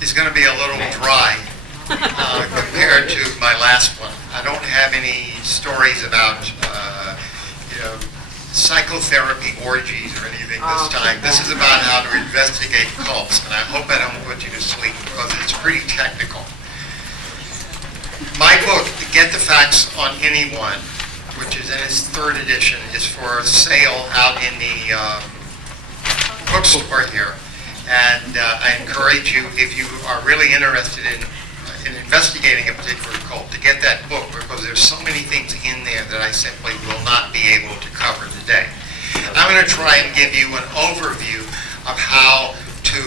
is going to be a little dry compared to my last one. I don't have any stories about, psychotherapy orgies or anything this time. This is about how to investigate cults, and I hope I don't put you to sleep because it's pretty technical. My book, Get the Facts on Anyone, which is in its 3rd edition, is for sale out in the bookstore here. And I encourage you, if you are really interested in investigating a particular cult, to get that book, because there's so many things in there that I simply will not be able to cover today. I'm going to try and give you an overview of how to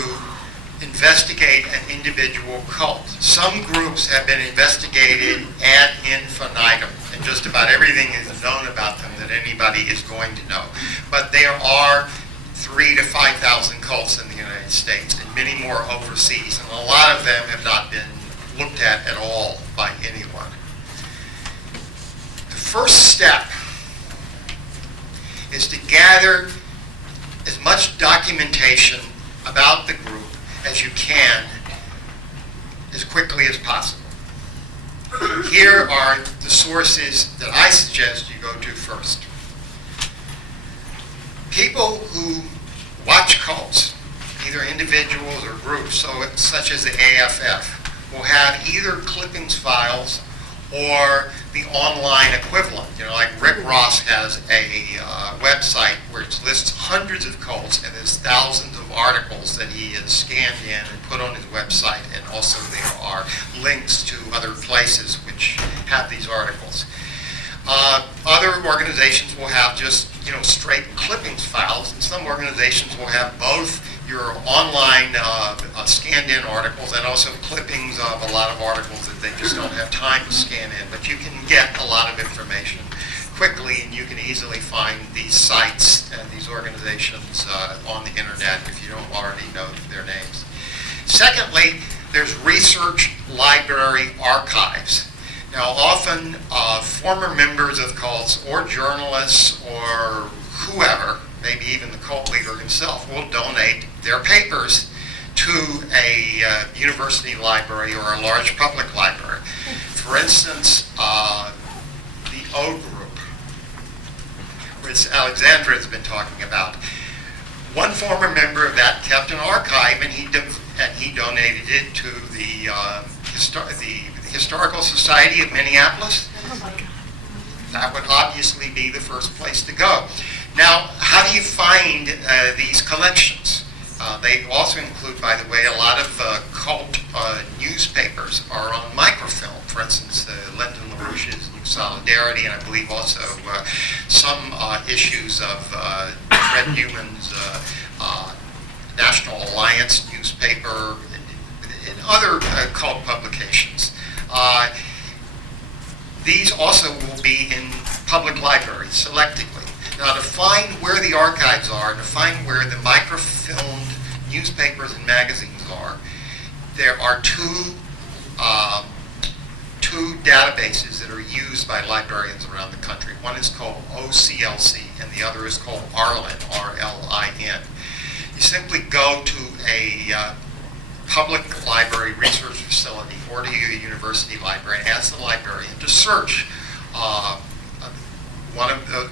investigate an individual cult. Some groups have been investigated ad infinitum, and just about everything is known about them that anybody is going to know. But there are 3,000 to 5,000 cults in the United States, and many more overseas, and a lot of them have not been looked at all by anyone. The first step is to gather as much documentation about the group as you can as quickly as possible. Here are the sources that I suggest you go to first. People who watch cults, either individuals or groups, such as the AFF, will have either clippings files or the online equivalent. Like Rick Ross has a website where it lists hundreds of cults, and there's thousands of articles that he has scanned in and put on his website, and also there are links to other places which have these articles. Other organizations will have just straight clippings files, and some organizations will have both your online scanned-in articles and also clippings of a lot of articles that they just don't have time to scan in. But you can get a lot of information quickly, and you can easily find these sites and these organizations on the internet if you don't already know their names. Secondly, there's research library archives. Now, often former members of cults or journalists or whoever, maybe even the cult leader himself, will donate their papers to a university library or a large public library. For instance, the O Group, which Alexandra has been talking about. One former member of that kept an archive, and he donated it to the Historical Society of Minneapolis. That would obviously be the first place to go. Now, how do you find these collections? They also include, by the way, a lot of cult newspapers are on microfilm. For instance, Lyndon LaRouche's New Solidarity, and I believe also some issues of Fred Newman's National Alliance newspaper, and other cult publications. These also will be in public libraries selectively. Now, to find where the archives are, to find where the microfilmed newspapers and magazines are, there are two databases that are used by librarians around the country. One is called OCLC, and the other is called RLIN, R-L-I-N. You simply go to a public library research facility or to your university library and ask the librarian to search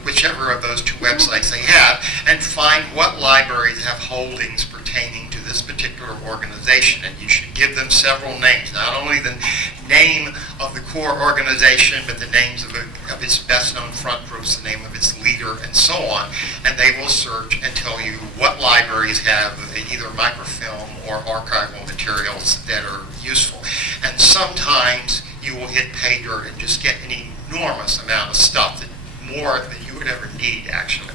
whichever of those two websites they have, and find what libraries have holdings pertaining to this particular organization. And you should give them several names, not only the name of the core organization, but the names of its best-known front groups, the name of its leader, and so on. And they will search and tell you what libraries have either microfilm or archival materials that are useful. And sometimes you will hit pay dirt and just get an enormous amount of stuff, more than you would ever need, actually.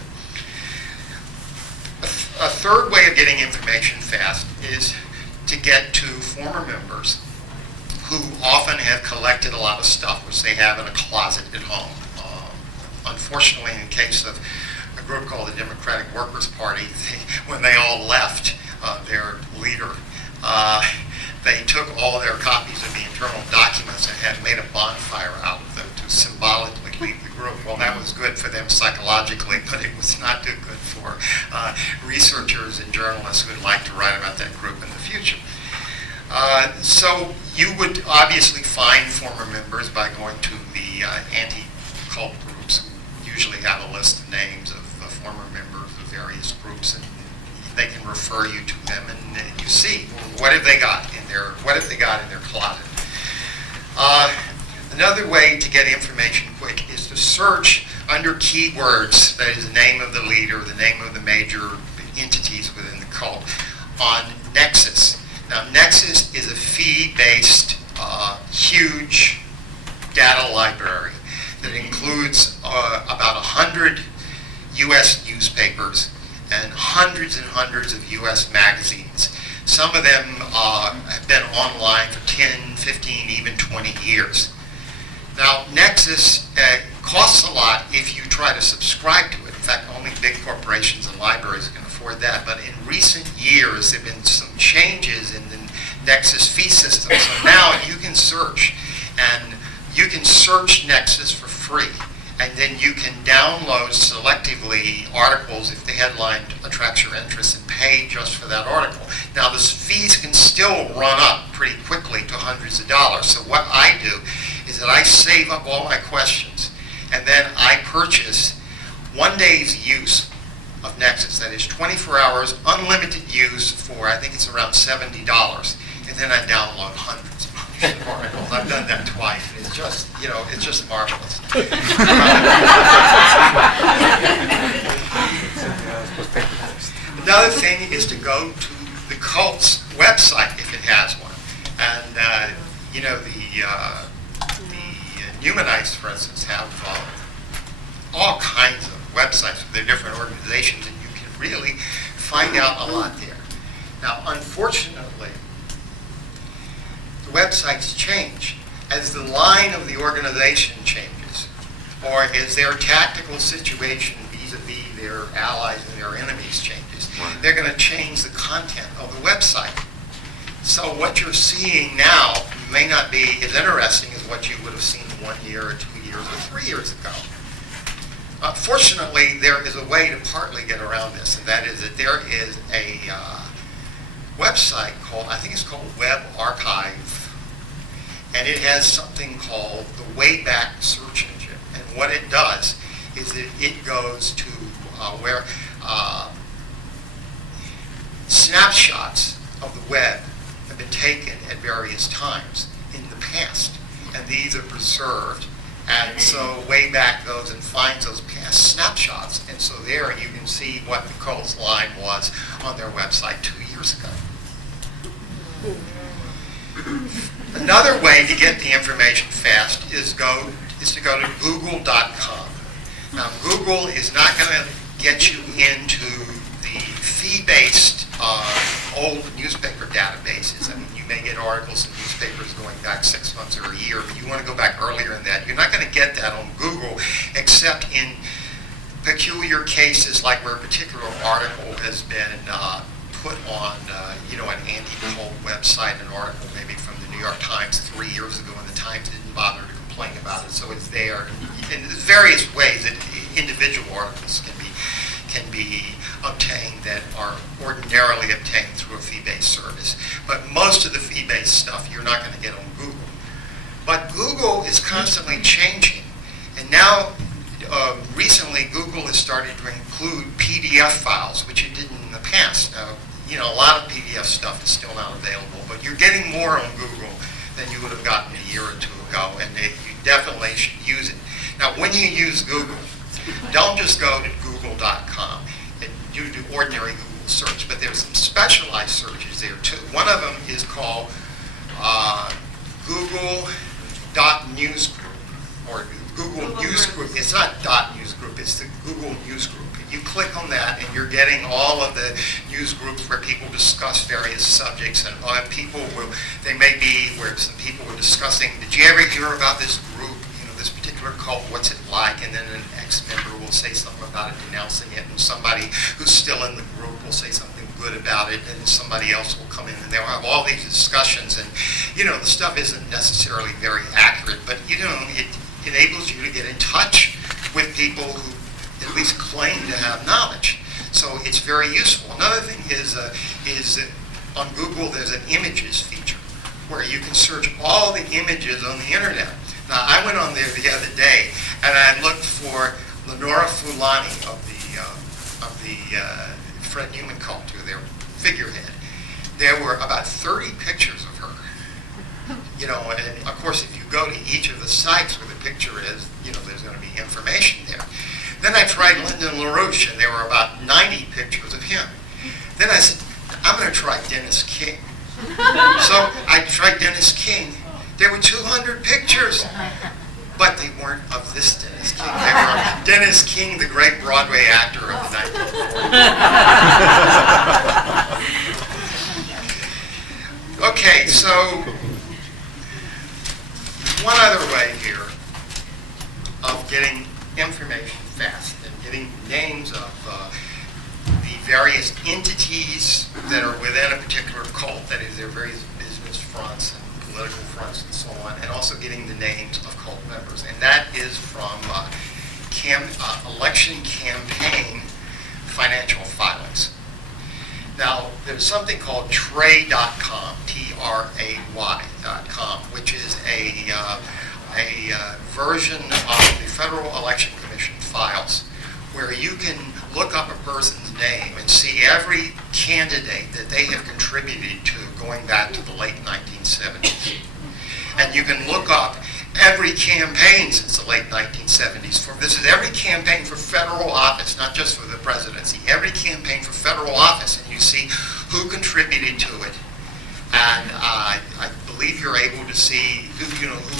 A third way of getting information fast is to get to former members who often have collected a lot of stuff which they have in a closet at home. Unfortunately, in the case of a group called the Democratic Workers' Party, when they all left their leader, they took all their copies of the internal documents and had made a bonfire out of them to symbolically leave the group. Well, that was good for them psychologically, but it was not too good for researchers and journalists who would like to write about that group in the future. So you would obviously find former members by going to the anti-cult groups, who usually have a list of names of former members of various groups, and they can refer you to them, and you see what have they got in their closet. Another way to get information quick is to search under keywords, that is the name of the leader, the name of the major entities within the cult, on Nexus. Now, Nexus is a fee-based, huge data library that includes about 100 U.S. newspapers and hundreds of U.S. magazines. Some of them have been online for 10, 15, even 20 years. Now, Nexus costs a lot if you try to subscribe to it. In fact, only big corporations and libraries can afford that. But in recent years, there have been some changes in the Nexus fee system. So now you can search, and you can search Nexus for free. And then you can download selectively articles if the headline attracts your interest and pay just for that article. Now, those fees can still run up pretty quickly to hundreds of dollars. So what I do is that I save up all my questions, and then I purchase 1 day's use of Nexus. That is 24 hours, unlimited use for, I think it's around $70. And then I download hundreds of articles. I've done that twice. It's just, it's just marvelous. Another thing is to go to the cult's website if it has one. And, the Humanites, for instance, have all kinds of websites for their different organizations, and you can really find out a lot there. Now, unfortunately, the websites change as the line of the organization changes, or as their tactical situation vis-a-vis their allies and their enemies changes. They're going to change the content of the website. So what you're seeing now may not be as interesting as what you would have seen 1 year or 2 years or 3 years ago. Fortunately, there is a way to partly get around this, and that is that there is a website called, I think it's called Web Archive, and it has something called the Wayback Search Engine. And what it does is that it goes to where snapshots of the web have been taken at various times in the past, and these are preserved. And so Wayback goes and finds those past snapshots, and so there you can see what the cult's line was on their website 2 years ago. Another way to get the information fast is to go to google.com. Now, Google is not going to get you into the fee-based old newspaper databases. I mean, you may get articles in newspapers going back 6 months or a year, but you want to go back earlier than that. You're not going to get that on Google, except in peculiar cases like where a particular article has been put on, an anti-cult website, an article maybe from the New York Times 3 years ago, and the Times didn't bother to complain about it, so it's there. In various ways that individual articles can be obtained that are ordinarily obtained through a fee-based service. But most of the fee-based stuff you're not going to get on Google. But Google is constantly changing. And now, recently, Google has started to include PDF files, which it didn't in the past. Now, a lot of PDF stuff is still not available, but you're getting more on Google than you would have gotten a year or two ago, and you definitely should use it. Now, when you use Google, don't just go to google.com and you do ordinary Google search, but there's some specialized searches there too. One of them is called Google.newsgroup, or Google Newsgroup. It's not .newsgroup, it's the Google Newsgroup. You click on that and you're getting all of the news groups where people discuss various subjects, and they may be where some people were discussing, did you ever hear about this group, this particular cult, what's it like? And then an ex-member will say something about it, denouncing it, and somebody who's still in the group will say something good about it, and somebody else will come in and they'll have all these discussions, and the stuff isn't necessarily very accurate, but it enables you to get in touch with people who at least claim to have knowledge. So it's very useful. Another thing is on Google there's an images feature. where you can search all the images on the internet. Now, I went on there the other day, and I looked for Lenora Fulani of the Fred Newman cult, their figurehead. There were about 30 pictures of her. You know, and of course, if you go to each of the sites where the picture is, you know, there's going to be information there. Then I tried Lyndon LaRouche, and there were about 90 pictures of him. Then I said, I'm going to try Dennis King. So I tried Dennis King. There were 200 pictures, but they weren't of this Dennis King. They were of Dennis King, the great Broadway actor of the 1940s. Okay, so one other way here of getting information fast and getting names of the various entities that are within a particular cult, that is, their various business fronts and political fronts and so on, and also getting the names of cult members. And that is from election campaign financial filings. Now, there's something called Tray.com, Tray.com, which is a version of the Federal Election Commission files, where you can look up a person's name and see every candidate that they have contributed to going back to the late 1970s. And you can look up every campaign since the late 1970s. This is every campaign for federal office, not just for the presidency. Every campaign for federal office, and you see who contributed to it. And I believe you're able to see who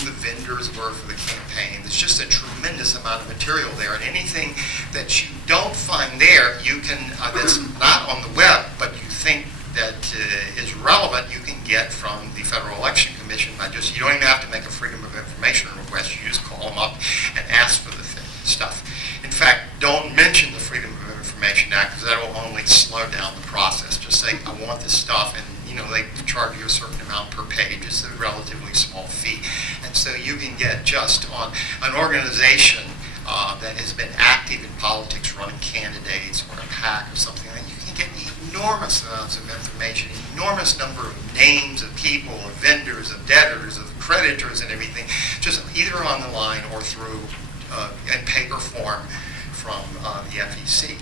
the vendors were for the campaign. There's just a tremendous amount of material there, and anything that you don't find there, you can that's not on the web, but you think that is relevant, you can get from the Federal Election Commission by you don't even have to make a Freedom of Information request. You just call them up and ask for the stuff. In fact, don't mention the Freedom of Information Act, because that will only slow down the process. Just say, I want this stuff, and they charge you a certain amount per page. It's a relatively small fee. And so you can get just on an organization that has been active in politics, running candidates or a PAC or something like that, you can get enormous amounts of information, enormous number of names of people, of vendors, of debtors, of creditors and everything, just either on the line or through in paper form from the FEC.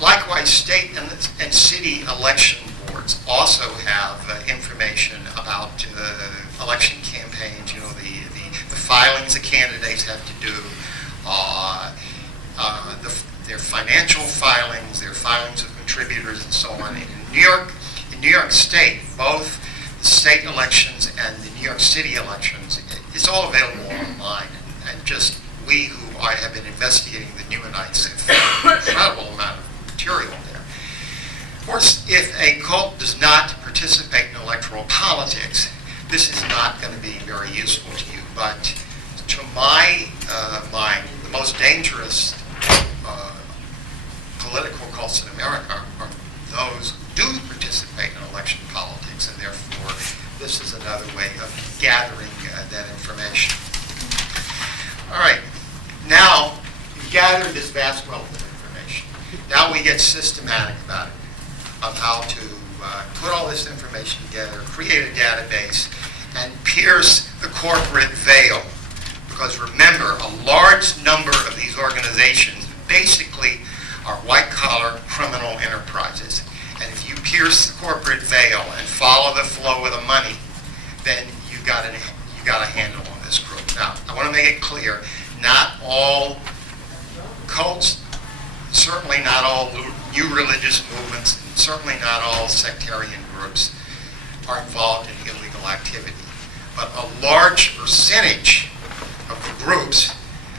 Likewise, state and city election boards also have information about election campaigns, the filings the candidates have to do, their financial filings, their filings of contributors, and so on. And in New York State, both the state elections and the New York City elections, it's all available online. And just we who have been investigating the Newmanites have found an incredible amount of material there. Of course, if a cult does not participate in electoral politics, this is not going to be very useful to you. But to my mind, the most dangerous political cults in America are those who do participate in election politics, and therefore this is another way of gathering that information. All right, now you've gathered this vast wealth of information. Now we get systematic about it, of how to put all this information together, create a database, and pierce the corporate veil. Because remember, a large number of these organizations basically are white-collar criminal enterprises. And if you pierce the corporate veil and follow the flow of the money, then you got a handle on this group. Now, I want to make it clear, not all cults, certainly not all new religious movements, and certainly not all sectarian groups are involved in illegal activity. But a large percentage of the groups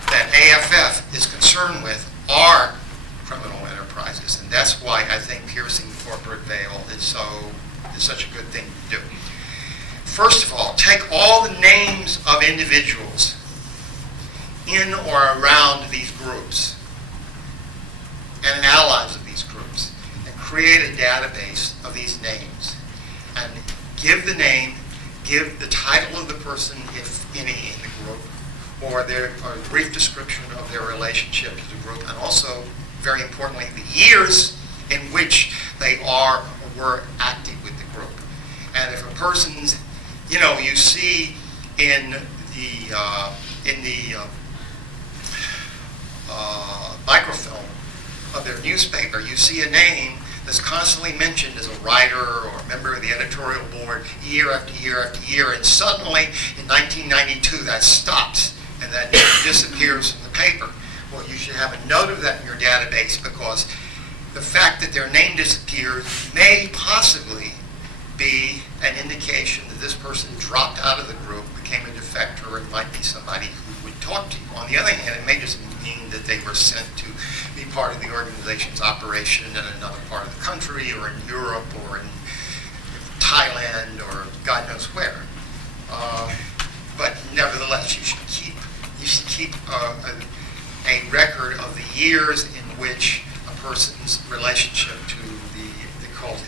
that AFF is concerned with are criminal enterprises, and that's why I think piercing the corporate veil is such a good thing to do. First of all, take all the names of individuals in or around these groups and allies of these groups, and create a database of these names, and give the name, give the title of the person, if any, in the group, or a brief description of their relationship to the group, and also, very importantly, the years in which they are or were active with the group. And if a person's you see in the microfilm of their newspaper, you see a name that's constantly mentioned as a writer or a member of the editorial board year after year after year, and suddenly in 1992 that stops and that name disappears from the paper. Well, you should have a note of that in your database, because the fact that their name disappears may possibly be an indication that this person dropped out of the group, became a defector, and might be somebody who would talk to you. On the other hand, it may just mean that they were sent to be part of the organization's operation in another part of the country, or in Europe, or in Thailand, or God knows where. But nevertheless, you should keep a record of the years in which a person's relationship to the cult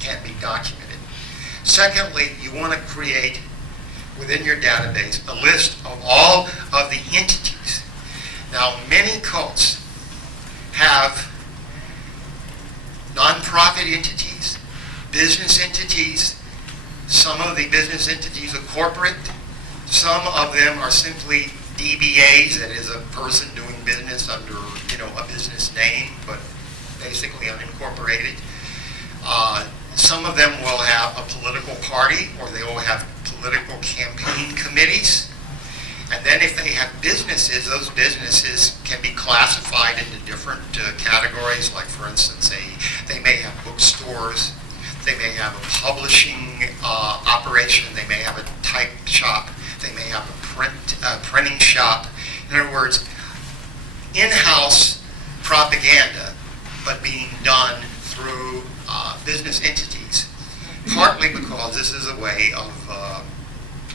can be documented. Secondly, you want to create within your database a list of all of the entities. Now, many cults have nonprofit entities, business entities. Some of the business entities are corporate. Some of them are simply DBAs, that is a person doing business under, a business name, but basically unincorporated. Some of them will have a political party, or they will have political campaign committees. And then if they have businesses, those businesses can be classified into different categories. Like, for instance, they may have bookstores, they may have a publishing operation, they may have a type shop, they may have a printing shop. In other words, in-house propaganda, but being done through business entities, partly because this is a way of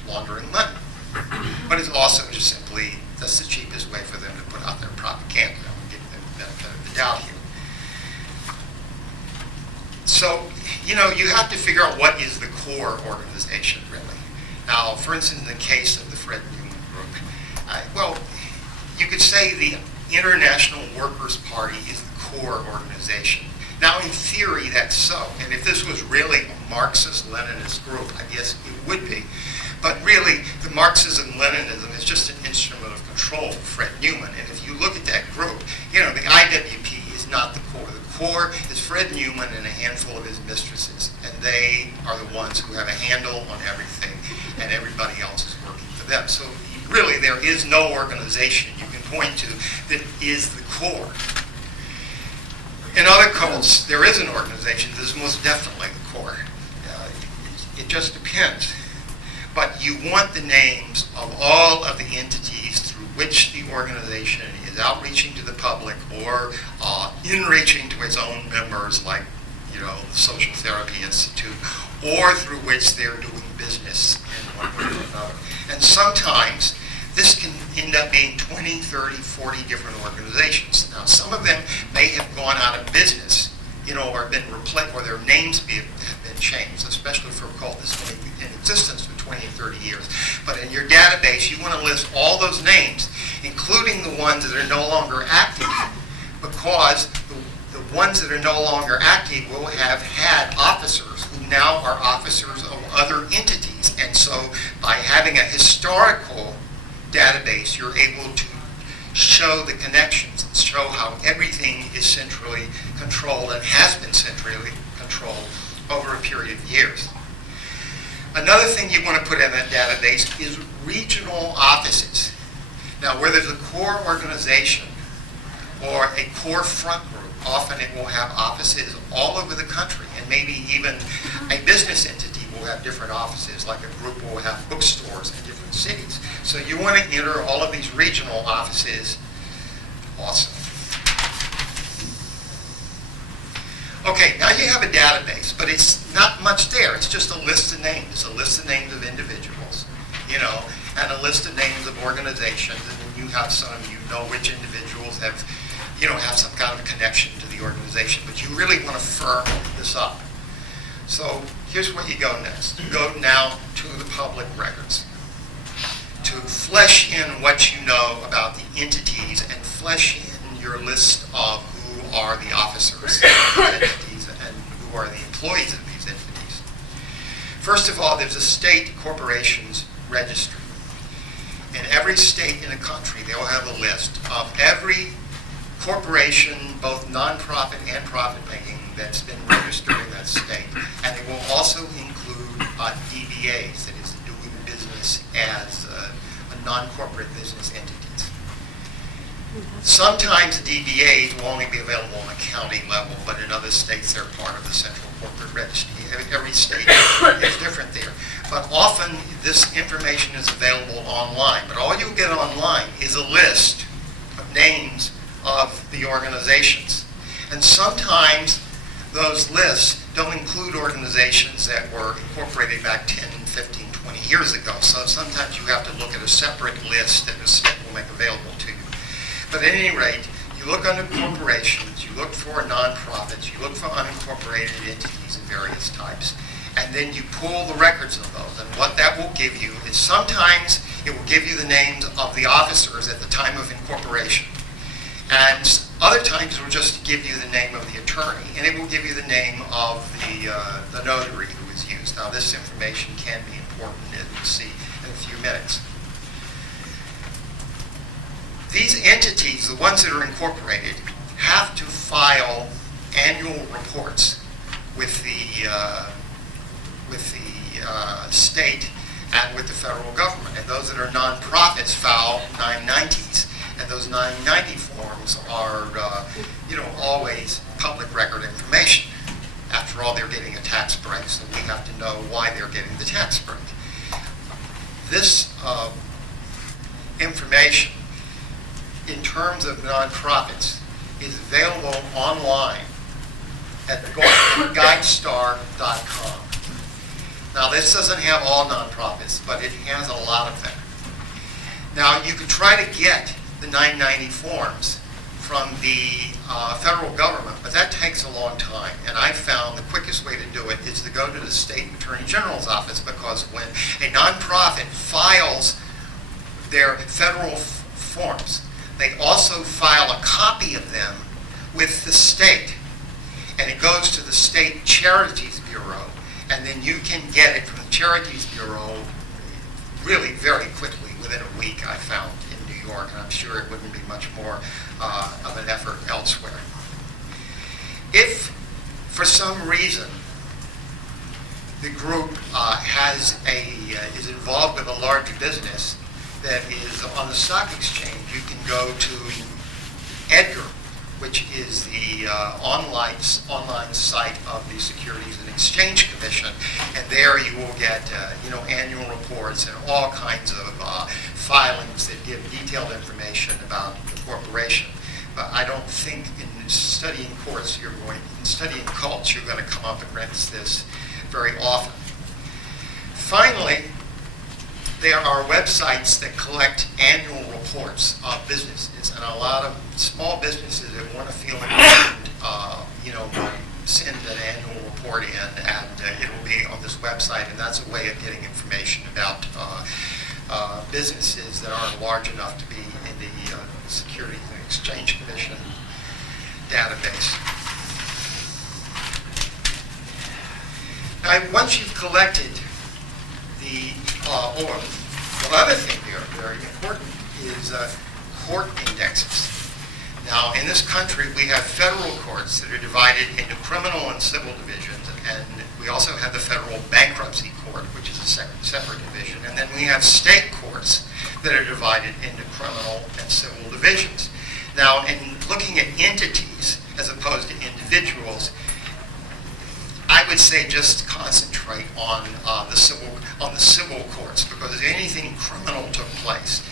laundering money. But it's also just simply, that's the cheapest way for them to put out their propaganda. I'm giving them the benefit of the doubt here. So, you have to figure out what is the core organization, really. Now, for instance, in the case of the Fred Newman Group, you could say the International Workers' Party is the core organization. Now, in theory, that's so. And if this was really a Marxist-Leninist group, I guess it would be. But really, the Marxism-Leninism is just an instrument of control for Fred Newman. And if you look at that group, the IWP is not the core. The core is Fred Newman and a handful of his mistresses. And they are the ones who have a handle on everything, and everybody else is working for them. So really, there is no organization you can point to that is the core. In other cults, there is an organization that is most definitely the core. It just depends. But you want the names of all of the entities through which the organization is outreaching to the public, or in-reaching to its own members, like the Social Therapy Institute, or through which they're doing business in one way or another. And sometimes this can end up being 20, 30, 40 different organizations. Now, some of them may have gone out of business, or been replaced, or their names have been changed, especially for a cult that's been in existence for 20 and 30 years. But in your database, you want to list all those names, including the ones that are no longer active, because the ones that are no longer active will have had officers who now are officers of other entities. And so by having a historical database, you're able to show the connections and show how everything is centrally controlled and has been centrally controlled over a period of years. Another thing you want to put in that database is regional offices. Now, where there's a core organization or a core front group, often it will have offices all over the country, and maybe even a business entity will have different offices, like a group will have bookstores in different cities. So you want to enter all of these regional offices also. Okay, now you have a database, but it's not much there. It's just a list of names. It's a list of names of individuals, and a list of names of organizations, and then you have some, which individuals have some kind of connection to the organization, but you really want to firm this up. So here's where you go next. You go now to the public records to flesh in what you know about the entities and flesh in your list of who are the officers of these entities and who are the employees of these entities. First of all, there's a state corporations registry. In every state in the country, they'll have a list of every corporation, both nonprofit and profit-making, that's been registered in that state. And it will also include DBAs, that is, doing business as non-corporate business entities. Sometimes DBAs will only be available on a county level, but in other states they're part of the central corporate registry. Every state is different there. But often this information is available online. But all you'll get online is a list of names of the organizations. And sometimes those lists don't include organizations that were incorporated back 10, 15, 20 years ago. So sometimes you have to look at a separate list that the state will make available to you. But at any rate, you look under corporations, you look for nonprofits, you look for unincorporated entities of various types, and then you pull the records of those. And what that will give you is sometimes it will give you the names of the officers at the time of incorporation. And other times it will just give you the name of the attorney, and it will give you the name of the notary who is used. Now this information can be important, as we'll see in a few minutes. These entities, the ones that are incorporated, have to file annual reports with the state and with the federal government. And those that are nonprofits file 990s. And those 990 forms are, always public record information. After all, they're getting a tax break, so we have to know why they're getting the tax break. This information, in terms of nonprofits, is available online at guidestar.com. Now, this doesn't have all nonprofits, but it has a lot of them. Now, you can try to get the 990 forms from the federal government, but that takes a long time. And I found the quickest way to do it is to go to the state attorney general's office, because when a nonprofit files their federal forms, they also file a copy of them with the state. And it goes to the State Charities Bureau, and then you can get it from the Charities Bureau really very quickly, within a week, I found, in New York, and I'm sure it wouldn't be much more of an effort elsewhere. If, for some reason, the group is involved with a large business that is on the stock exchange, you can go to Edgar, which is the online site of the Securities and Exchange Commission, and there you will get annual reports and all kinds of filings that give detailed information about the corporation. But I don't think in studying cults you're going to come up against this very often. Finally, there are websites that collect annual reports of businesses, and a lot of small businesses that want to feel important, send an annual report in, and it will be on this website, and that's a way of getting information about businesses that aren't large enough to be in the Securities and Exchange Commission database. Now, once you've collected the other thing there, very important, is court indexes. Now, in this country, we have federal courts that are divided into criminal and civil divisions, and we also have the federal bankruptcy court, which is a separate division, and then we have state courts that are divided into criminal and civil divisions. Now, in looking at entities as opposed to individuals, I would say just concentrate on the civil courts, because if anything criminal took place,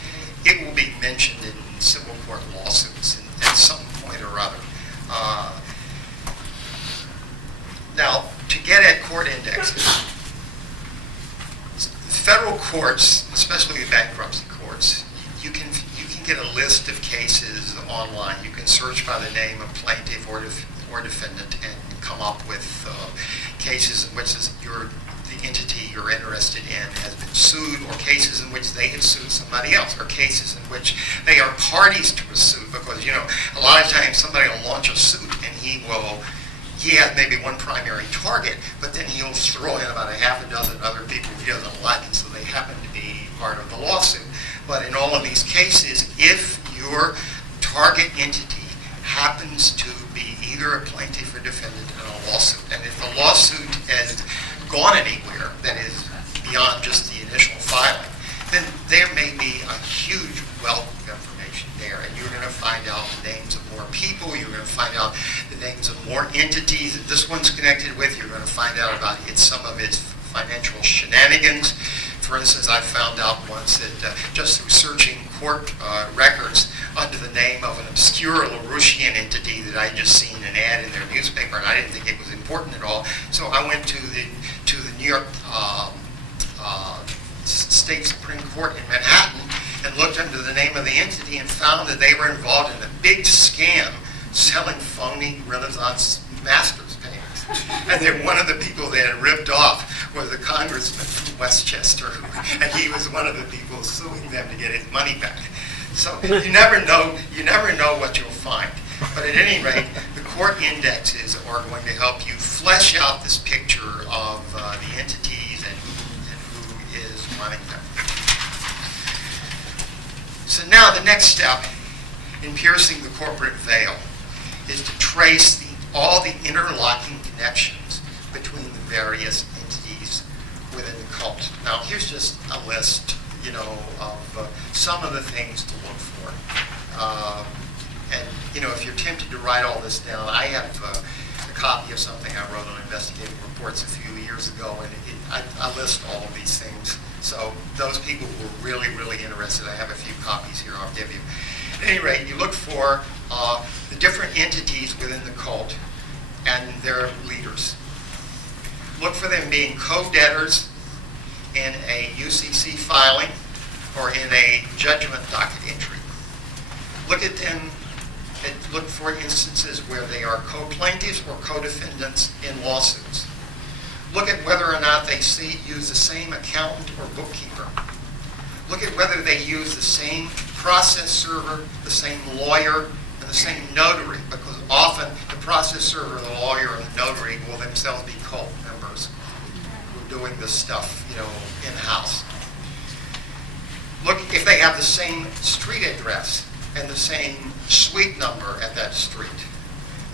it will be mentioned in civil court lawsuits at some point or other. Now, to get at court indexes, federal courts, especially the bankruptcy courts, you can get a list of cases online. You can search by the name of plaintiff or defendant and come up with cases in which the entity you're interested in has been sued, or cases in which they have sued somebody else, or cases in which they are parties to a suit, because a lot of times somebody will launch a suit and he will he has maybe one primary target, but then he'll throw in about a half a dozen other people he doesn't like, and so they happen to be part of the lawsuit. But in all of these cases, if your target entity happens to be either a plaintiff or defendant in a lawsuit, and if the lawsuit has gone anywhere that is beyond just the initial filing, then there may be a huge wealth of information there, and you're going to find out the names of more people, you're going to find out the names of more entities that this one's connected with, you're going to find out about some of its financial shenanigans. For instance, I found out once that just through searching court records under the name of an obscure LaRouchian entity that I had just seen an ad in their newspaper, and I didn't think it was important at all, so I went to the New York State Supreme Court in Manhattan and looked under the name of the entity and found that they were involved in a big scam selling phony Renaissance masters paintings. And then one of the people they had ripped off was a congressman from Westchester, and he was one of the people suing them to get his money back. So you never know what you'll find. But at any rate, the court indexes are going to help you flesh out this picture of the entities and who is running them. So now the next step in piercing the corporate veil is to trace all the interlocking connections between the various entities within the cult. Now here's just a list, of some of the things to look for. And if you're tempted to write all this down, I have a copy of something I wrote on investigative reports a few years ago, and I list all of these things. So those people who are really, really interested, I have a few copies here I'll give you. At any rate, you look for the different entities within the cult and their leaders. Look for them being co-debtors in a UCC filing or in a judgment docket entry. Look at them and look for instances where they are co-plaintiffs or co-defendants in lawsuits. Look at whether or not they use the same accountant or bookkeeper. Look at whether they use the same process server, the same lawyer, and the same notary, because often the process server, the lawyer, and the notary will themselves be cult members who are doing this stuff, in-house. Look if they have the same street address and the same suite number at that street.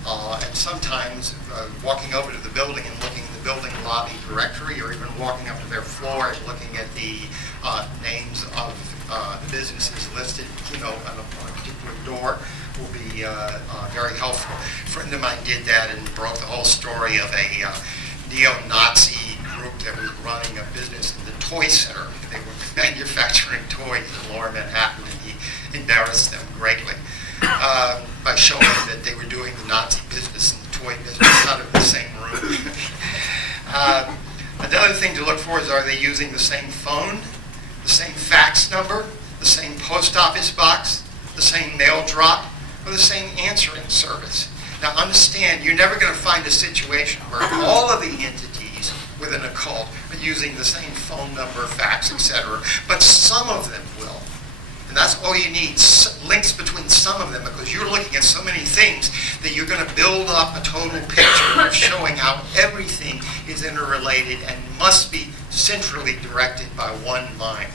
And sometimes walking over to the building and looking in the building lobby directory, or even walking up to their floor and looking at the names of the businesses listed, on a particular door, will be very helpful. A friend of mine did that and broke the whole story of a neo-Nazi group that was running a business in the toy center. They were manufacturing toys in Lower Manhattan, and he embarrassed them greatly by showing that they were doing the Nazi business and the toy business out of the same room. Another thing to look for is, are they using the same phone, the same fax number, the same post office box, the same mail drop, or the same answering service? Now understand, you're never going to find a situation where all of the entities within a cult are using the same phone number, fax, etc., but some of them will. And that's all you need, links between some of them, because you're looking at so many things that you're going to build up a total picture of showing how everything is interrelated and must be centrally directed by one mind.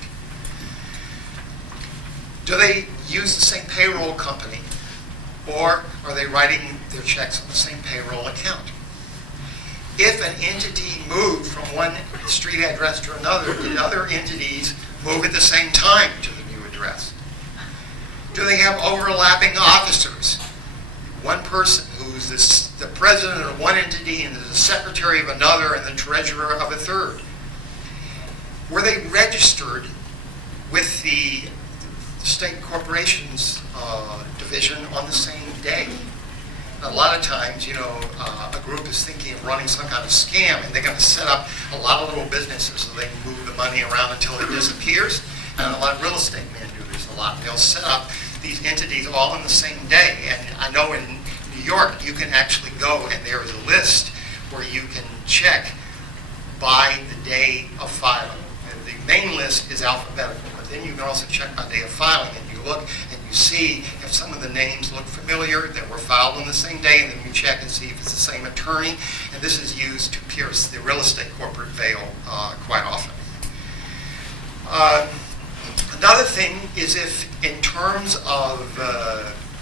Do they use the same payroll company, or are they writing their checks on the same payroll account? If an entity moved from one street address to another, did other entities move at the same time to the new address? Do they have overlapping officers? One person who's the president of one entity and the secretary of another and the treasurer of a third. Were they registered with the state corporations division on the same day? A lot of times, a group is thinking of running some kind of scam, and they're going to set up a lot of little businesses so they can move the money around until it disappears. And a lot of real estate men do this a lot. They'll set up these entities all on the same day. And I know in New York, you can actually go, and there is a list where you can check by the day of filing. And the main list is alphabetical, but then you can also check by day of filing, and you look and you see if some of the names look familiar that were filed on the same day, and then you check and see if it's the same attorney. And this is used to pierce the real estate corporate veil quite often. Another thing is if, in terms of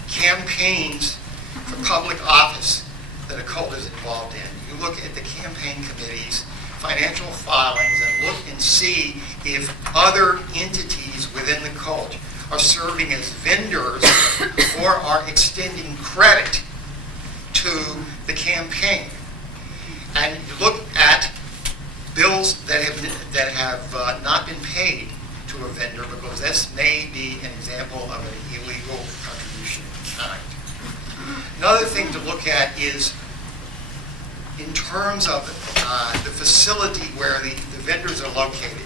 campaigns for public office that a cult is involved in, you look at the campaign committee's financial filings and look and see if other entities within the cult are serving as vendors or are extending credit to the campaign. And you look at bills that have not been paid to a vendor, because this may be an example of an illegal contribution in kind. Another thing to look at is in terms of the facility where the vendors are located,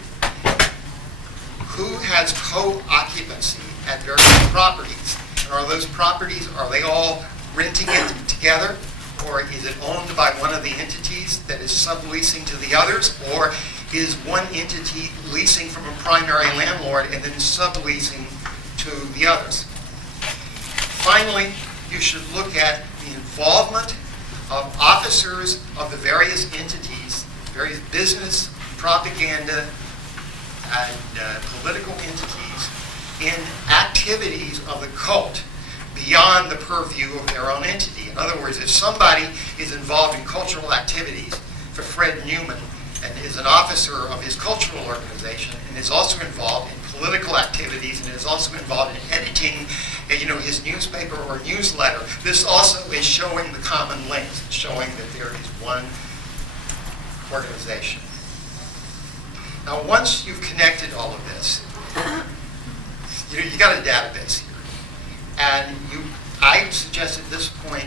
who has co-occupancy at various properties? And are those properties, are they all renting it together? Or is it owned by one of the entities that is subleasing to the others? Or is one entity leasing from a primary landlord and then subleasing to the others? Finally, you should look at the involvement of officers of the various entities, various business, propaganda, and political entities in activities of the cult beyond the purview of their own entity. In other words, if somebody is involved in cultural activities for Fred Newman and is an officer of his cultural organization and is also involved in political activities and is also involved in editing his newspaper or newsletter, this also is showing the common links, showing that there is one organization. Now, once you've connected all of this, you got a database here. And I suggest at this point,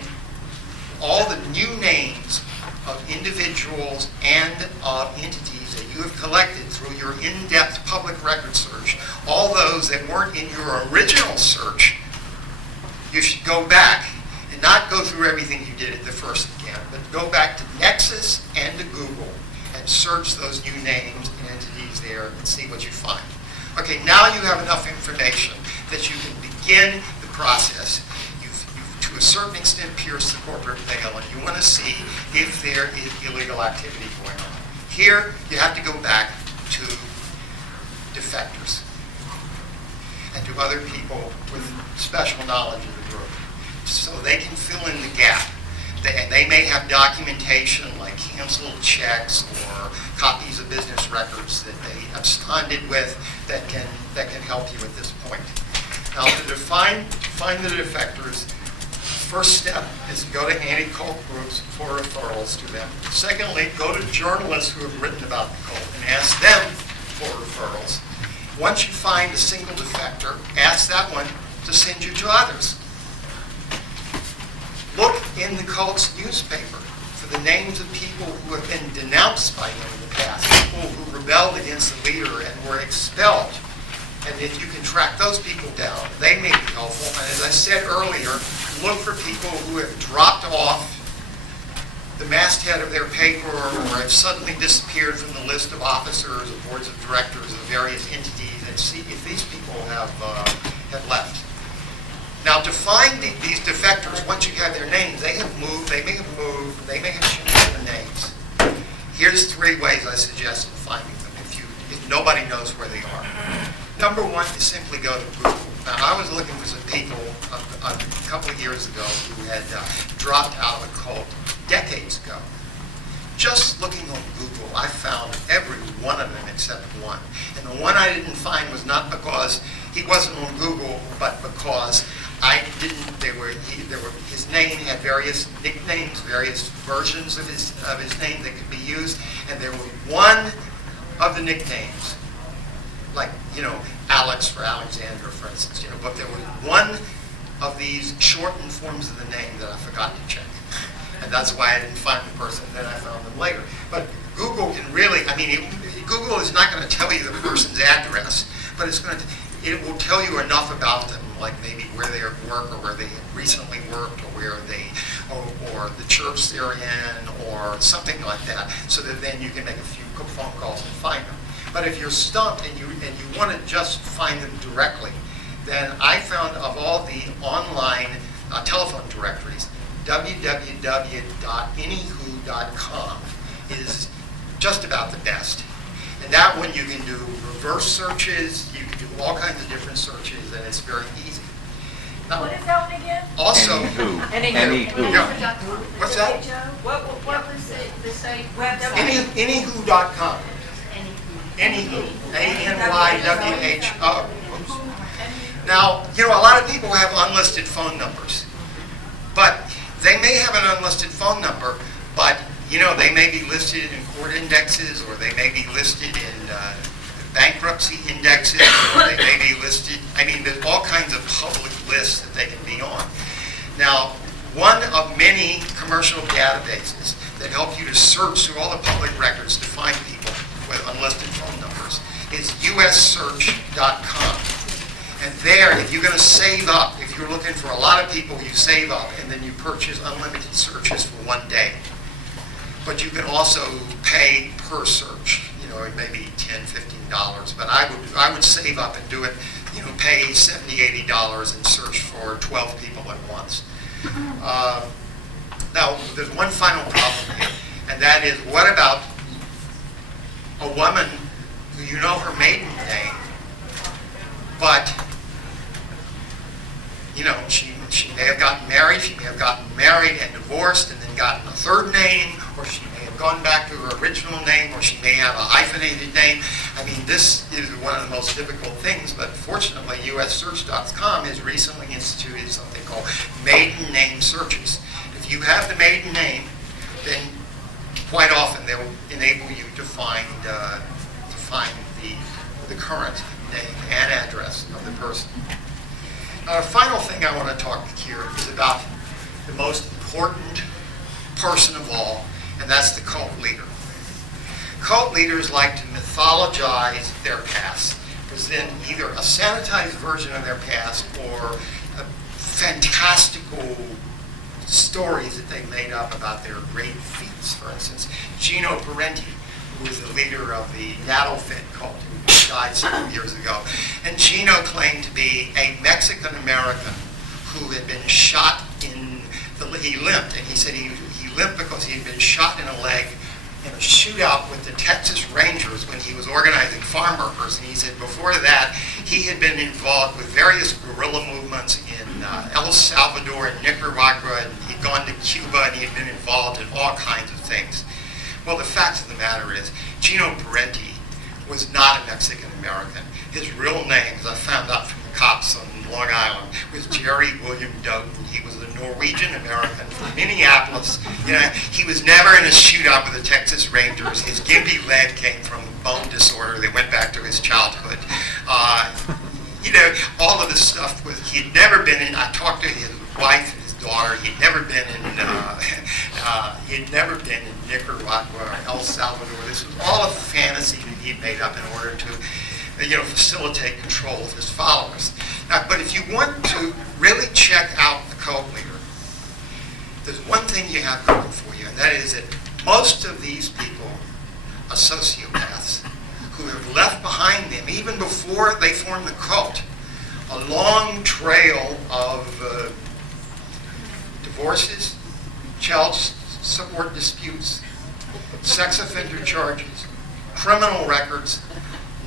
all the new names of individuals and of entities that you have collected through your in-depth public record search, all those that weren't in your original search, you should go back and not go through everything you did at the first again, but go back to Nexus and to Google and search those new names and entities there and see what you find. Okay, now you have enough information that you can begin the process. You've to a certain extent pierced the corporate veil, and you want to see if there is illegal activity going on. Here, you have to go back to defectors and to other people with special knowledge of the group, so they can fill in the gap. And they may have documentation like canceled checks or copies of business records that they absconded with that can help you at this point. Now, to define the defectors, first step is to go to anti-cult groups for referrals to them. Secondly, go to journalists who have written about the cult and ask them for referrals. Once you find a single defector, ask that one to send you to others. Look in the cult's newspaper for the names of people who have been denounced by him in the past, people who rebelled against the leader and were expelled. And if you can track those people down, they may be helpful. And as I said earlier, look for people who have dropped off the masthead of their paper or have suddenly disappeared from the list of officers or boards of directors of various entities, and see if these people have left. Now, to find these defectors, once you have their names, they may have moved, they may have changed their names. Here's 3 ways I suggest in finding them if nobody knows where they are. Number 1 is simply go to Google. Now, I was looking for some people a couple of years ago who had dropped out of a cult decades ago. Just looking on Google, I found every one of them except one. And the one I didn't find was not because he wasn't on Google, but because his name had various nicknames, various versions of his name that could be used, and there was one of the nicknames, like, Alex for Alexander, for instance, but there was one of these shortened forms of the name that I forgot to check. And that's why I didn't find the person, then I found them later. But Google can really, Google is not going to tell you the person's address, but it will tell you enough about them, like maybe where they work or where they recently worked or or the church they're in or something like that, so that then you can make a few phone calls and find them. But if you're stumped and you want to just find them directly, then I found of all the online telephone directories, www.anywho.com is just about the best. And that one you can do reverse searches, you can do all kinds of different searches, and it's very easy. Now, what is that one again? also, Anywho. Yeah. What's that? What was the site website? Anywho.com. Anywho. A-N-Y-W-H-O. Now, a lot of people have unlisted phone numbers, but they may have an unlisted phone number, but they may be listed in court indexes, or they may be listed in bankruptcy indexes, or they may be listed, there's all kinds of public lists that they can be on. Now, one of many commercial databases that help you to search through all the public records to find people with unlisted phone numbers is ussearch.com. And there, if you're going to save up, if you're looking for a lot of people, you save up, and then you purchase unlimited searches for one day. But you can also pay per search, it may be $10, $15, but I would save up and do it, pay $70, $80 and search for 12 people at once. Now, there's one final problem here, and that is, what about a woman who you know her maiden name, but she may have gotten married, she may have gotten married and divorced and then gotten a third name, or she may have gone back to her original name, or she may have a hyphenated name. This is one of the most difficult things, but fortunately, ussearch.com has recently instituted something called maiden name searches. If you have the maiden name, then quite often they'll enable you to find the current name and address of the person. The final thing I want to talk here is about the most important person of all, and that's the cult leader. Cult leaders like to mythologize their past, present either a sanitized version of their past or fantastical stories that they made up about their great feats. For instance, Gino Parenti, who was the leader of the Nattlefitt cult, who died several years ago. And Gino claimed to be a Mexican-American who had been shot he limped, and he said he limped because he had been shot in a leg in a shootout with the Texas Rangers when he was organizing farm workers. And he said before that, he had been involved with various guerrilla movements in El Salvador and Nicaragua, and he'd gone to Cuba, and he had been involved in all kinds of things. Well, the fact of the matter is, Gino Parenti was not a Mexican-American. His real name, as I found out from the cops on Long Island, was Jerry William Doughton. He was a Norwegian-American from Minneapolis. He was never in a shootout with the Texas Rangers. His gimpy leg came from bone disorder that went back to his childhood. All of this stuff he had never been in. I talked to his wife and his daughter. He'd never been in Nicaragua or El Salvador. This was all a fantasy that he had made up in order to facilitate control of his followers. Now, but if you want to really check out the cult leader, there's one thing you have going for you, and that is that most of these people are sociopaths who have left behind them, even before they formed the cult, a long trail of divorces, child support disputes, sex offender charges, criminal records,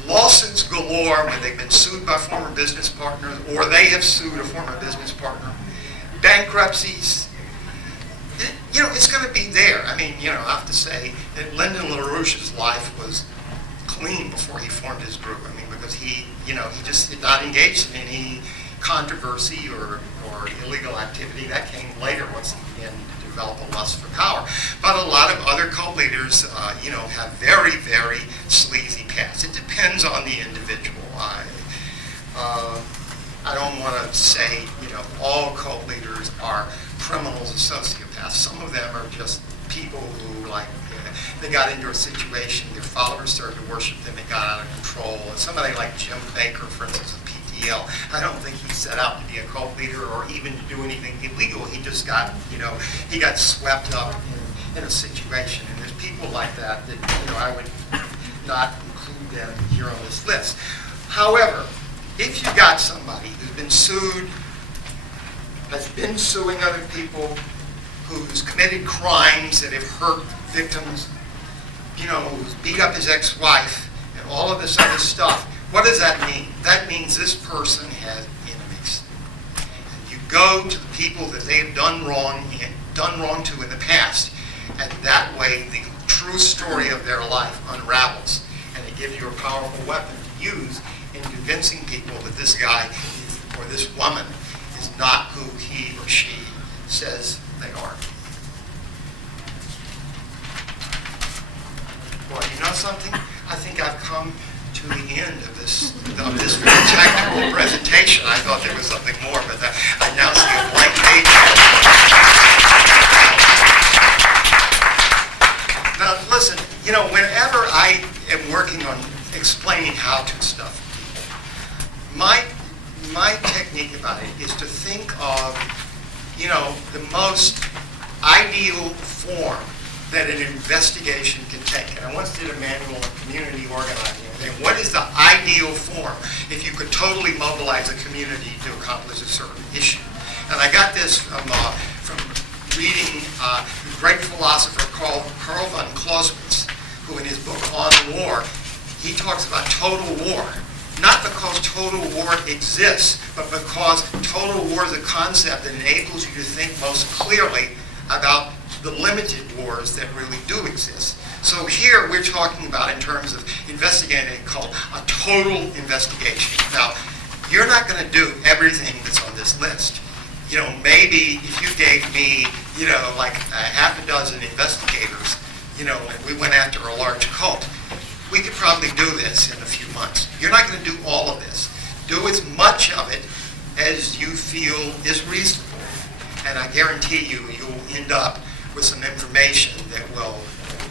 lawsuits galore when they've been sued by former business partners or they have sued a former business partner, bankruptcies. It's going to be there. I have to say that Lyndon LaRouche's life was clean before he formed his group. Because he just did not engage in any controversy or illegal activity. That came later once he began to develop a lust for power. But a lot of other cult leaders, have very, very sleazy pasts. It depends on the individual. I don't want to say, all cult leaders are criminals and sociopaths. Some of them are just people who, they got into a situation, their followers started to worship them, it got out of control. And somebody like Jim Baker, for instance, of PTL, I don't think he set out to be a cult leader or even to do anything illegal. He just got, he got swept up in a situation. And there's people like that I would not include them here on this list. However, if you got somebody who's been sued, has been suing other people, who's committed crimes that have hurt victims, who's beat up his ex-wife, and all of this other stuff, what does that mean? That means this person has enemies. And you go to the people that they have done wrong to in the past, and that way the true story of their life unravels, and it gives you a powerful weapon to use in convincing people that this guy or this woman is not who he or she says they are. Well, you know something? I think I've come to the end of this very technical presentation. I thought there was something more, but I now see a blank page. Now, listen, whenever I am working on explaining how-to stuff, my technique about it is to think of, the most ideal form that an investigation can take. And I once did a manual on community organizing. And what is the ideal form if you could totally mobilize a community to accomplish a certain issue? And I got this from reading a great philosopher called Karl von Clausewitz, who in his book On War, he talks about total war. Not because total war exists, but because total war is a concept that enables you to think most clearly about the limited wars that really do exist. So here we're talking about, in terms of investigating, called a total investigation. Now, you're not going to do everything that's on this list. Maybe if you gave me, like a half a dozen investigators, and we went after a large cult, we could probably do this in a few months. You're not going to do all of this. Do as much of it as you feel is reasonable. And I guarantee you'll end up with some information that will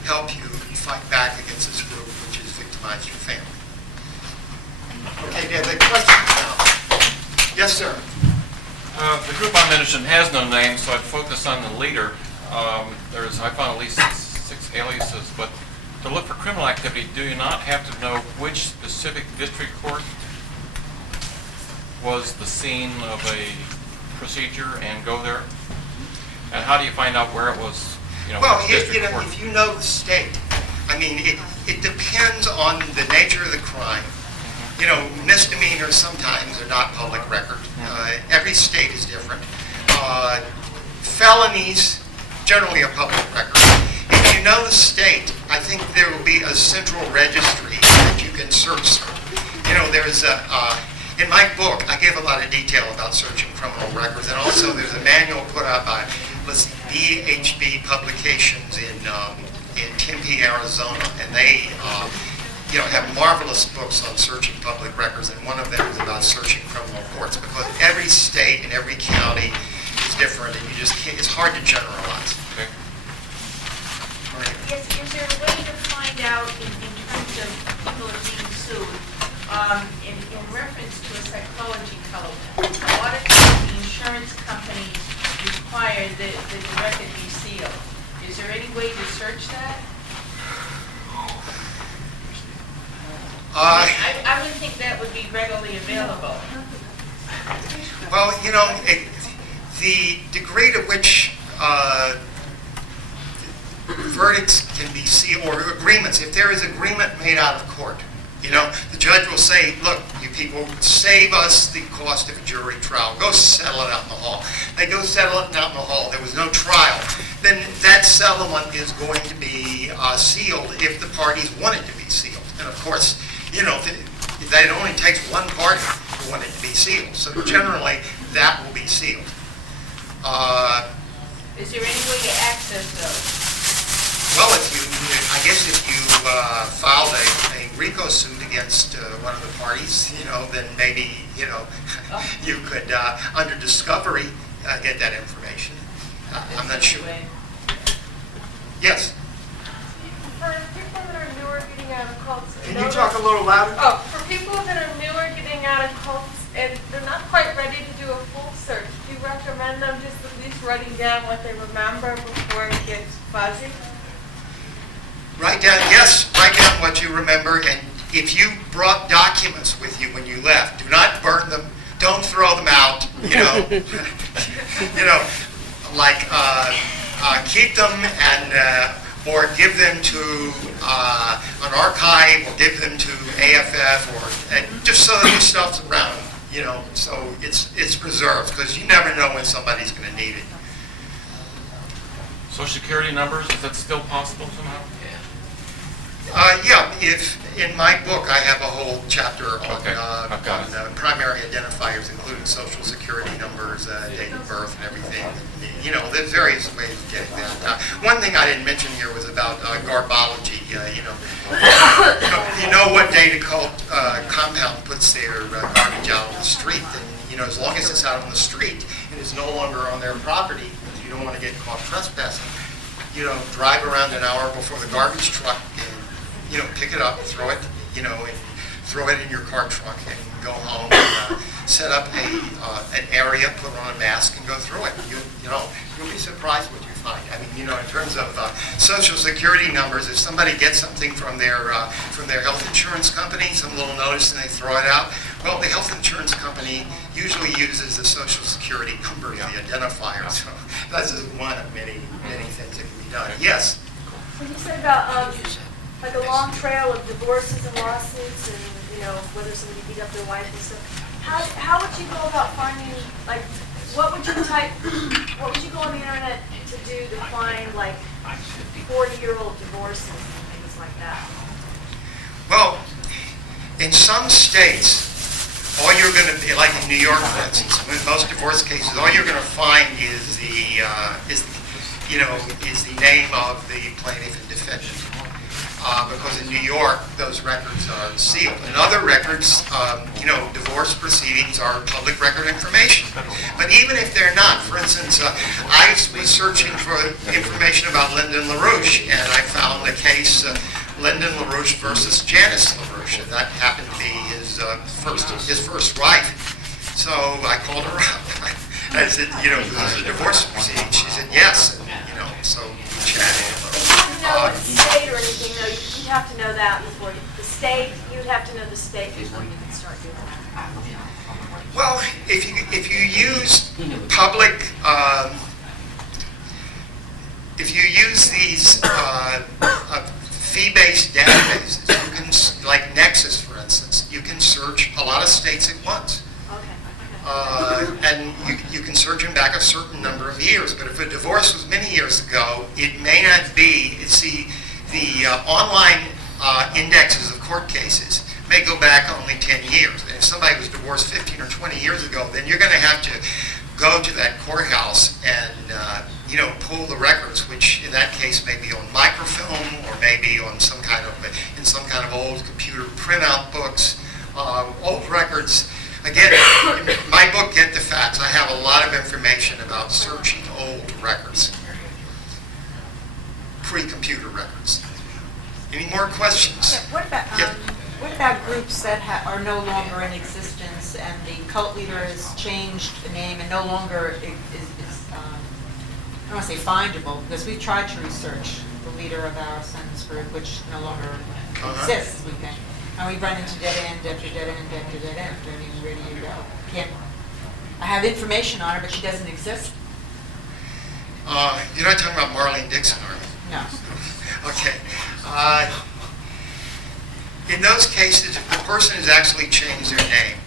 help you fight back against this group which has victimized your family. Okay, Dad, the questions now. Yes, sir. The group I mentioned has no name, so I'd focus on the leader. I found at least six aliases, but to look for criminal activity, do you not have to know which specific district court was the scene of a procedure and go there? And how do you find out where it was, Well, which district court? if you know the state, it depends on the nature of the crime. Misdemeanors sometimes are not public record. Every state is different. Felonies, generally a public record. If you know the state, I think there will be a central registry that you can search through. There's in my book, I give a lot of detail about searching criminal records, and also there's a manual put out by BHB Publications in Tempe, Arizona, and they have marvelous books on searching public records, and one of them is about searching criminal courts, because every state and every county is different, and you just can't, it's hard to generalize. Okay. Yes, is there a way to find out in terms of people are being sued, in reference to a psychology code, a lot of times the insurance companies require that the record be sealed. Is there any way to search that? I would think that would be readily available. Well, the degree to which verdicts can be sealed, or agreements, if there is agreement made out of court, the judge will say, look, you people, save us the cost of a jury trial. Go settle it out in the hall. They go settle it out in the hall. There was no trial. Then that settlement is going to be sealed if the parties want it to be sealed. And of course, that only takes one party to want it to be sealed. So generally, that will be sealed. Is there any way to access those? Well, I guess if you filed a RICO suit against one of the parties, then maybe, you could, under discovery, get that information. I'm not sure. Yes? For people that are newer getting out of cults... Can you talk a little louder? Oh, for people that are newer getting out of cults and they're not quite ready to do a full search, do you recommend them just at least writing down what they remember before it gets fuzzy? Write down what you remember, and if you brought documents with you when you left, do not like keep them and or give them to an archive, or give them to AFF, or just so that the stuff's around, so it's preserved, because you never know when somebody's going to need it. Social Security numbers, is that still possible somehow? Yeah, if in my book I have a whole chapter on, Okay, I've got it. primary identifiers, including social security numbers, date of birth, and everything. There's various ways of getting that. One thing I didn't mention here was about garbology. If you know what data compound puts their garbage out on the street, then as long as it's out on the street and it's no longer on their property, because you don't want to get caught trespassing. Drive around an hour before the garbage truck and pick it up, throw it, and throw it in your car trunk and go home. And, set up an area, put on a mask, and go through it. You'll be surprised what you find. I mean, in terms of social security numbers, if somebody gets something from their health insurance company, some little notice, and they throw it out, well, the health insurance company usually uses the social security number as the identifier. So that's just one of many things that can be done. Yes. When you said about like a long trail of divorces and lawsuits, and whether somebody beat up their wife and stuff, how would you go about finding, like, what would you go on the internet to do to find like 40-year-old divorces and things like that? Well, in some states, all you're going to be, like in New York, for instance, in most divorce cases, all you're going to find is the name of the plaintiff and defendant. Because in New York, those records are sealed. In other records, divorce proceedings are public record information. But even if they're not, for instance, I was searching for information about Lyndon LaRouche, and I found the case Lyndon LaRouche versus Janice LaRouche, and that happened to be his first wife. So I called her up. I said, is this a divorce proceeding? She said yes. And, so we chatted. You know the state or anything, though, you'd have to know that before you'd have to know the state before you can start doing that. Well, if you use public, if you use these fee-based databases, you can, like Nexus, for instance, you can search a lot of states at once. And you can search them back a certain number of years. But if a divorce was many years ago, it may not be. See, the online indexes of court cases may go back only 10 years. And if somebody was divorced 15 or 20 years ago, then you're going to have to go to that courthouse and pull the records, which in that case may be on microfilm or maybe on some kind of old computer printout books, old records. Again, in my book, Get the Facts, I have a lot of information about searching old records, pre-computer records. Any more questions? Yeah, what about groups that are no longer in existence and the cult leader has changed the name and no longer is I don't want to say findable, because we tried to research the leader of our sons group, which no longer exists, we think. And we run into dead end after dead end after dead end. I mean, where do you go? I have information on her, but she doesn't exist. You're not talking about Marlene Dixon, are you? No. Okay. In those cases, if the person has actually changed their name,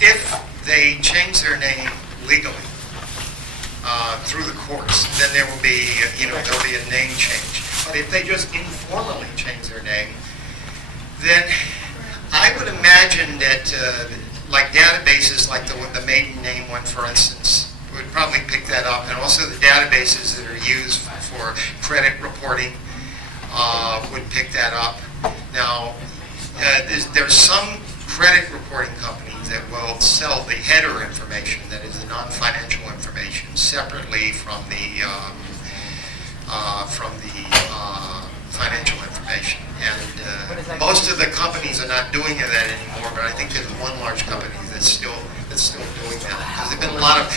if they change their name legally through the courts, then there will be, there'll be a name change. But if they just informally change their name, then I would imagine that, like databases like the maiden name one, for instance, would probably pick that up, and also the databases that are used for credit reporting would pick that up. Now, there's some credit reporting companies that will sell the header information, that is the non-financial information, separately from the financial information. And most of the companies are not doing that anymore, but I think there's one large company that's still doing that. Because there's been a lot of,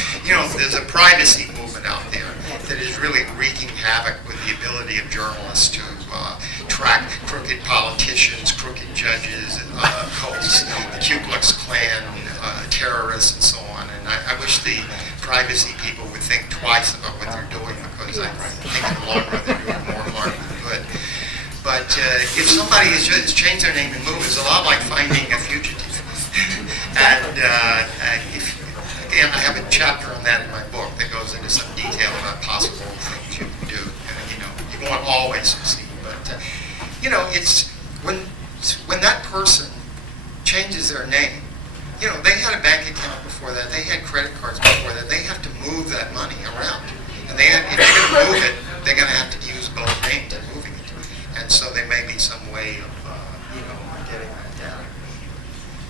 there's a privacy movement out there that is really wreaking havoc with the ability of journalists to track crooked politicians, crooked judges, cults, the Ku Klux Klan, terrorists, and so on. And I wish wish the privacy people would think twice about what they're doing, because I think in the long run they're doing more harm than good. But if somebody has just changed their name and moved, it's a lot like finding a fugitive. And again, I have a chapter on that in my book that goes into some detail about possible things you can do. You won't always succeed, but it's when that person changes their name. They had a bank account before that. They had credit cards before that. They have to move that money around, and if they're going to move it, they're going to have to use both names in moving it. And so there may be some way of getting that down.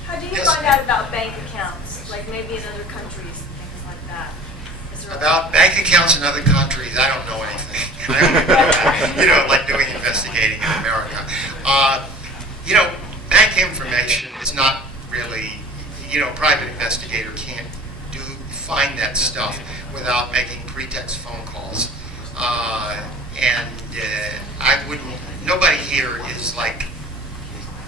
How do you Yes. find out about bank accounts, like maybe in other countries and things like that? Is there About bank accounts in other countries, I don't know anything. Like doing investigating in America. Bank information is not really, private investigator can't find that stuff without making pretext phone calls. Nobody here is like,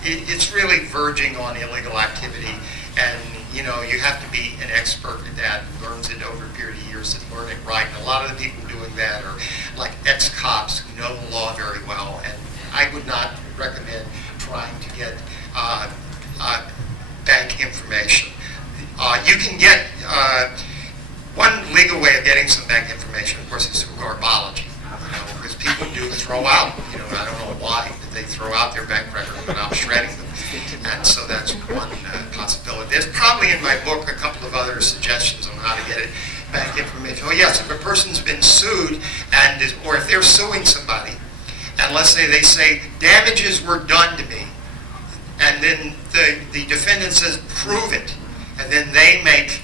it's really verging on illegal activity, and you have to be an expert at that, who learns it over a period of years to learn it right. And a lot of the people doing that are like ex-cops who know the law very well, and I would not recommend trying to get bank information. You can get one legal way of getting some bank information, of course, is through garbology. Because people do throw out, I don't know why, but they throw out their bank records without shredding them. And so that's one possibility. There's probably in my book a couple of other suggestions on how to get bank information. Oh yes, if a person's been sued, or if they're suing somebody, and let's say they say, damages were done to me, and then the defendant says, prove it, and then they make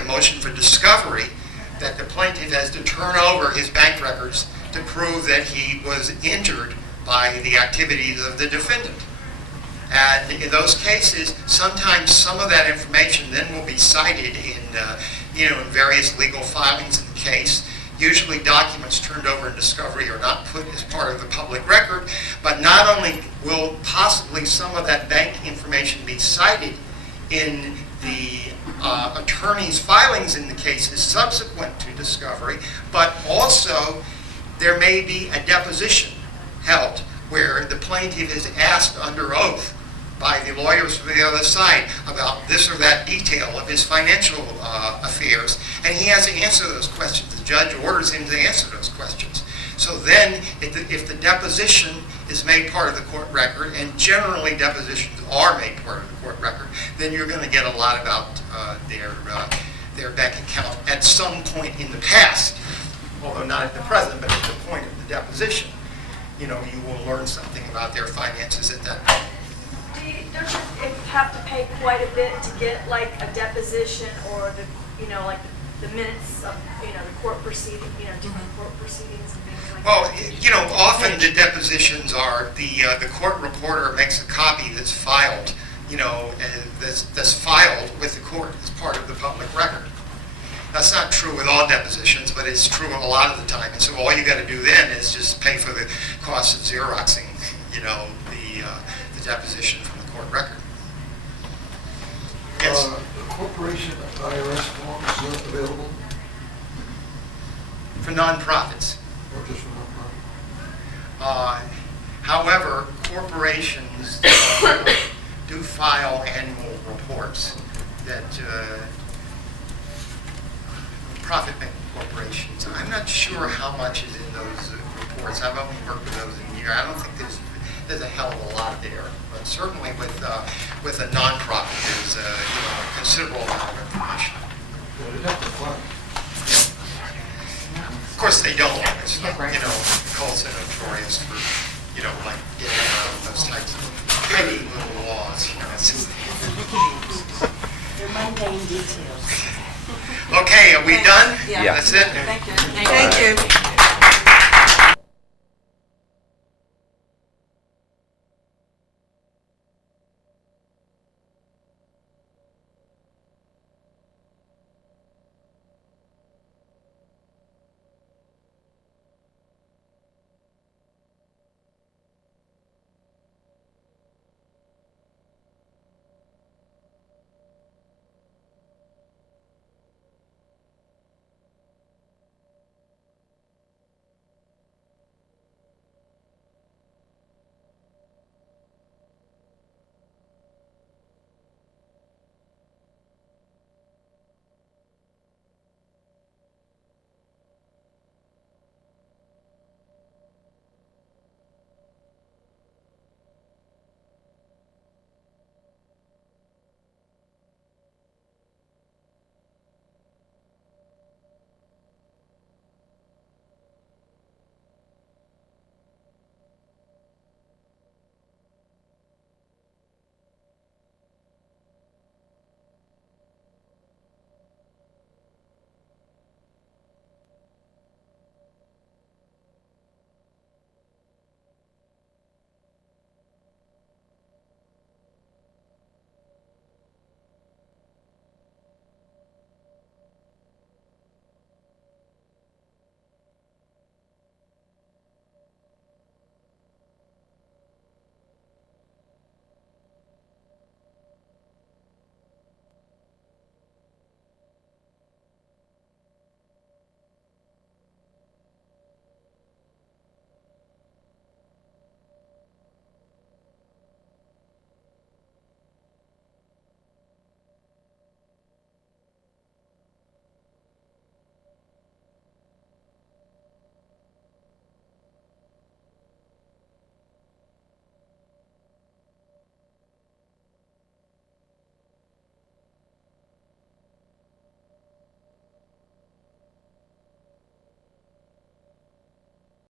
a motion for discovery that the plaintiff has to turn over his bank records to prove that he was injured by the activities of the defendant. And in those cases, sometimes some of that information then will be cited in various legal filings in the case. Usually documents turned over in discovery are not put as part of the public record, but not only will possibly some of that bank information be cited in the attorney's filings in the cases subsequent to discovery, but also there may be a deposition held where the plaintiff is asked under oath by the lawyers for the other side about this or that detail of his financial affairs, and he has to answer those questions. The judge orders him to answer those questions. So then, if the deposition is made part of the court record, and generally depositions are made part of the court record, then you're going to get a lot about their bank account at some point in the past, although not at the present, but at the point of the deposition. You will learn something about their finances at that point. Don't you have to pay quite a bit to get like a deposition or the minutes of the court proceeding, different court proceedings and things like that? Well, often the depositions are the court reporter makes a copy that's filed, that's filed with the court as part of the public record. That's not true with all depositions, but it's true a lot of the time. And so all you got to do then is just pay for the cost of Xeroxing, the deposition from the court record. Yes. Corporation IRS forms available, For nonprofits. or just for nonprofit? However, corporations do file annual reports that profit-making corporations. I'm not sure how much is in those reports. I've only worked with those in a year. I don't think there's a hell of a lot there. But certainly with a nonprofit, there's a considerable amount of information. Yeah, they'd have to fund. Of course, they don't. It's like, cults are notorious for, like getting around those types of petty little laws. It's just, They're mundane details. okay, are we done? Yeah. That's it? Thank you. Thank you.